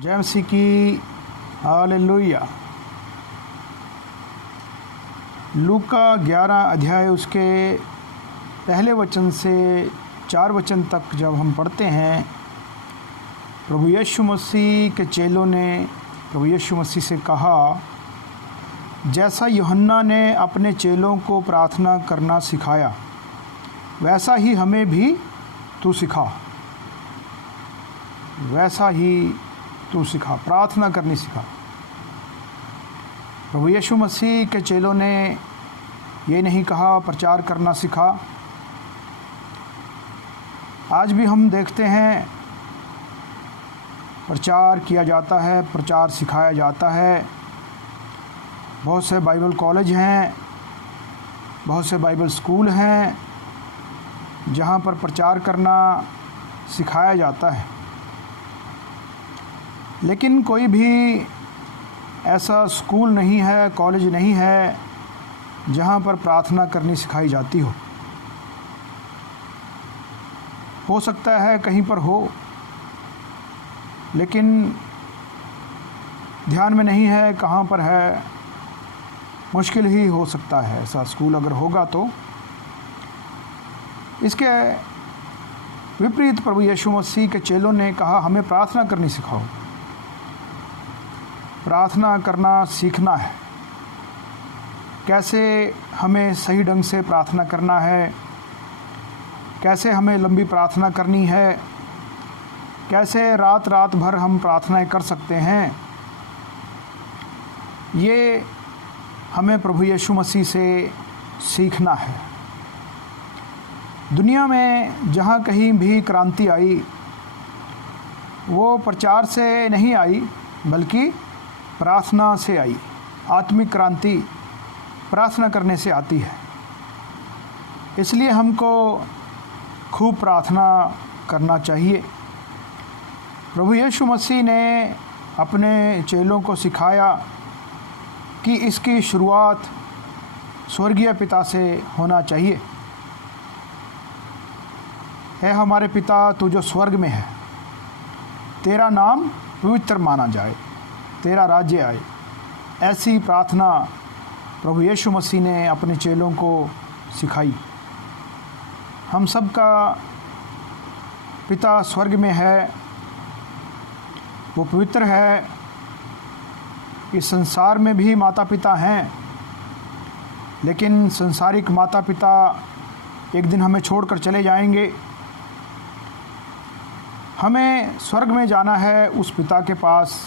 जय मसीह की। हालेलुया। लूका 11 अध्याय उसके पहले वचन से 4 वचन तक जब हम पढ़ते हैं, प्रभु यीशु मसीह के चेलों ने प्रभु यीशु मसीह से कहा, जैसा यूहन्ना ने अपने चेलों को प्रार्थना करना सिखाया, वैसा ही हमें भी तू सिखा। वैसा ही तू सिखा, प्रार्थना करनी सिखा। प्रभु यीशु मसीह के चेलों ने ये नहीं कहा प्रचार करना सिखा। आज भी हम देखते हैं प्रचार किया जाता है, प्रचार सिखाया जाता है। बहुत से बाइबल कॉलेज हैं, बहुत से बाइबल स्कूल हैं जहाँ पर प्रचार करना सिखाया जाता है, लेकिन कोई भी ऐसा स्कूल नहीं है, कॉलेज नहीं है जहाँ पर प्रार्थना करनी सिखाई जाती हो सकता है कहीं पर हो, लेकिन ध्यान में नहीं है कहाँ पर है। मुश्किल ही हो सकता है ऐसा स्कूल अगर होगा तो। इसके विपरीत प्रभु यीशु मसीह के चेलों ने कहा, हमें प्रार्थना करनी सिखाओ। प्रार्थना करना सीखना है, कैसे हमें सही ढंग से प्रार्थना करना है, कैसे हमें लंबी प्रार्थना करनी है, कैसे रात रात भर हम प्रार्थनाएं कर सकते हैं। ये हमें प्रभु यीशु मसीह से सीखना है। दुनिया में जहाँ कहीं भी क्रांति आई, वो प्रचार से नहीं आई बल्कि प्रार्थना से आई। आत्मिक क्रांति प्रार्थना करने से आती है। इसलिए हमको खूब प्रार्थना करना चाहिए। प्रभु यीशु मसीह ने अपने चेलों को सिखाया कि इसकी शुरुआत स्वर्गीय पिता से होना चाहिए। है हमारे पिता तू जो स्वर्ग में है, तेरा नाम पवित्र माना जाए, तेरा राज्य आए। ऐसी प्रार्थना प्रभु यीशु मसीह ने अपने चेलों को सिखाई। हम सब का पिता स्वर्ग में है, वो पवित्र है। इस संसार में भी माता पिता हैं, लेकिन संसारिक माता पिता एक दिन हमें छोड़कर चले जाएंगे। हमें स्वर्ग में जाना है उस पिता के पास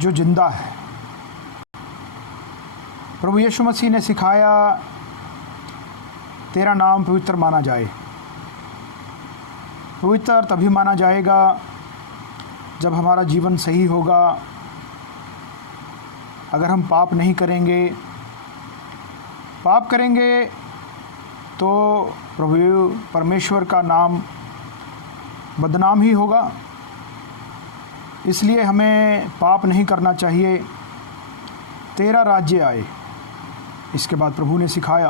जो जिंदा है। प्रभु यीशु मसीह ने सिखाया, तेरा नाम पवित्र माना जाए। पवित्र तभी माना जाएगा जब हमारा जीवन सही होगा। अगर हम पाप नहीं करेंगे, पाप करेंगे तो प्रभु परमेश्वर का नाम बदनाम ही होगा। इसलिए हमें पाप नहीं करना चाहिए। तेरा राज्य आए। इसके बाद प्रभु ने सिखाया,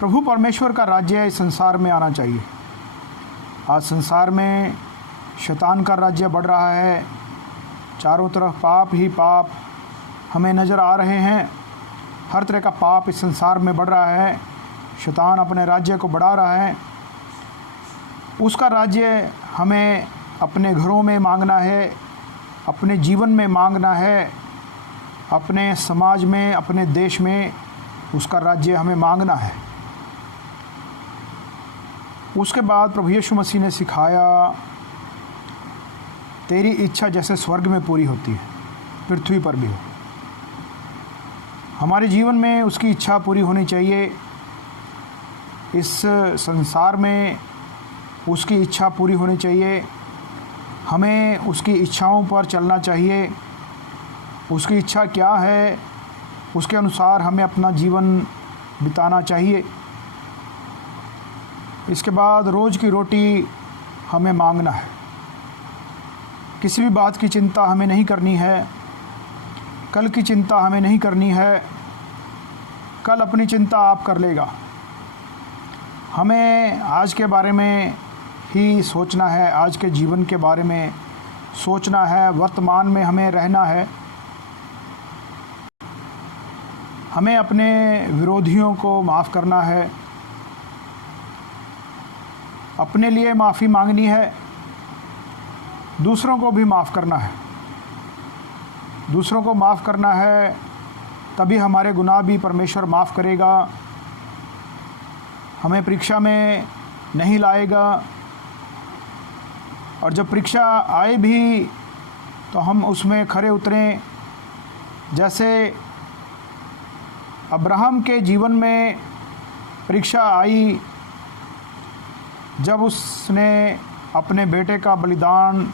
प्रभु परमेश्वर का राज्य इस संसार में आना चाहिए। आज संसार में शैतान का राज्य बढ़ रहा है। चारों तरफ पाप ही पाप हमें नज़र आ रहे हैं। हर तरह का पाप इस संसार में बढ़ रहा है। शैतान अपने राज्य को बढ़ा रहा है। उसका राज्य हमें अपने घरों में मांगना है, अपने जीवन में मांगना है, अपने समाज में, अपने देश में उसका राज्य हमें मांगना है। उसके बाद प्रभु यीशु मसीह ने सिखाया, तेरी इच्छा जैसे स्वर्ग में पूरी होती है, पृथ्वी पर भी हो। हमारे जीवन में उसकी इच्छा पूरी होनी चाहिए। इस संसार में उसकी इच्छा पूरी होनी चाहिए। हमें उसकी इच्छाओं पर चलना चाहिए। उसकी इच्छा क्या है, उसके अनुसार हमें अपना जीवन बिताना चाहिए। इसके बाद रोज़ की रोटी हमें मांगना है। किसी भी बात की चिंता हमें नहीं करनी है। कल की चिंता हमें नहीं करनी है। कल अपनी चिंता आप कर लेगा। हमें आज के बारे में ही सोचना है, आज के जीवन के बारे में सोचना है, वर्तमान में हमें रहना है। हमें अपने विरोधियों को माफ़ करना है, अपने लिए माफ़ी मांगनी है, दूसरों को भी माफ़ करना है। दूसरों को माफ़ करना है तभी हमारे गुनाह भी परमेश्वर माफ़ करेगा, हमें परीक्षा में नहीं लाएगा। और जब परीक्षा आए भी तो हम उसमें खरे उतरें। जैसे अब्राहम के जीवन में परीक्षा आई जब उसने अपने बेटे का बलिदान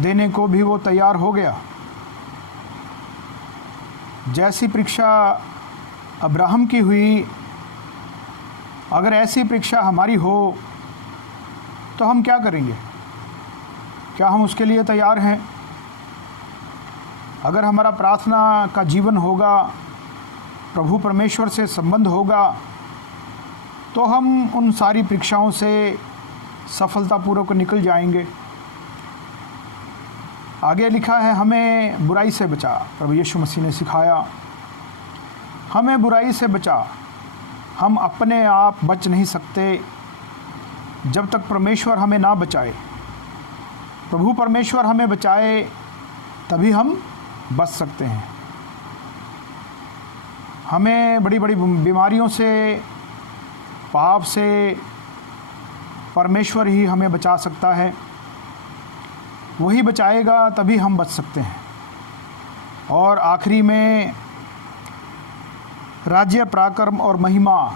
देने को भी वो तैयार हो गया। जैसी परीक्षा अब्राहम की हुई, अगर ऐसी परीक्षा हमारी हो तो हम क्या करेंगे? क्या हम उसके लिए तैयार हैं? अगर हमारा प्रार्थना का जीवन होगा, प्रभु परमेश्वर से संबंध होगा, तो हम उन सारी परीक्षाओं से सफलतापूर्वक निकल जाएंगे। आगे लिखा है, हमें बुराई से बचा। प्रभु यीशु मसीह ने सिखाया, हमें बुराई से बचा। हम अपने आप बच नहीं सकते जब तक परमेश्वर हमें ना बचाए। प्रभु परमेश्वर हमें बचाए तभी हम बच सकते हैं। हमें बड़ी बड़ी बीमारियों से, पाप से परमेश्वर ही हमें बचा सकता है। वही बचाएगा तभी हम बच सकते हैं। और आखिरी में, राज्य, पराक्रम और महिमा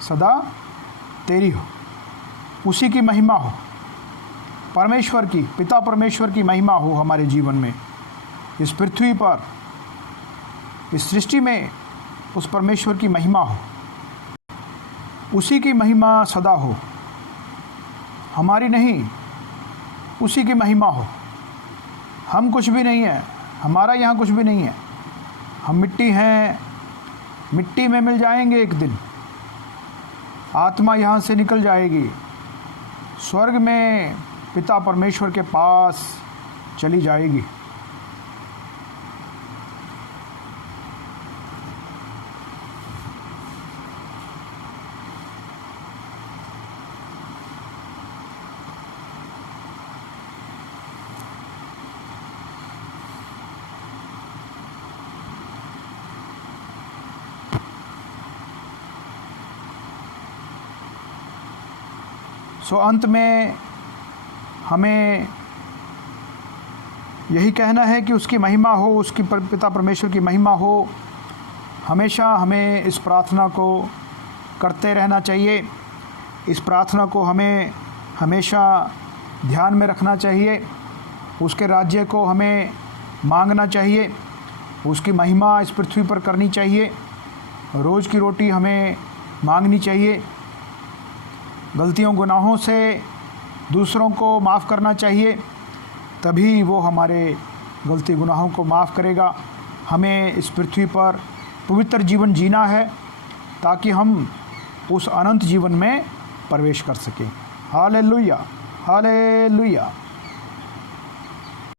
सदा तेरी हो। उसी की महिमा हो, परमेश्वर की, पिता परमेश्वर की महिमा हो हमारे जीवन में, इस पृथ्वी पर, इस सृष्टि में उस परमेश्वर की महिमा हो। उसी की महिमा सदा हो, हमारी नहीं, उसी की महिमा हो। हम कुछ भी नहीं है, हमारा यहाँ कुछ भी नहीं है। हम मिट्टी हैं, मिट्टी में मिल जाएंगे एक दिन। आत्मा यहाँ से निकल जाएगी, स्वर्ग में पिता परमेश्वर के पास चली जाएगी। सो अंत में हमें यही कहना है कि उसकी महिमा हो, उसकी पिता परमेश्वर की महिमा हो। हमेशा हमें इस प्रार्थना को करते रहना चाहिए। इस प्रार्थना को हमें हमेशा ध्यान में रखना चाहिए। उसके राज्य को हमें मांगना चाहिए, उसकी महिमा इस पृथ्वी पर करनी चाहिए। रोज़ की रोटी हमें मांगनी चाहिए। गलतियों गुनाहों से दूसरों को माफ़ करना चाहिए, तभी वो हमारे गलती गुनाहों को माफ़ करेगा। हमें इस पृथ्वी पर पवित्र जीवन जीना है ताकि हम उस अनंत जीवन में प्रवेश कर सकें। Hallelujah, hallelujah.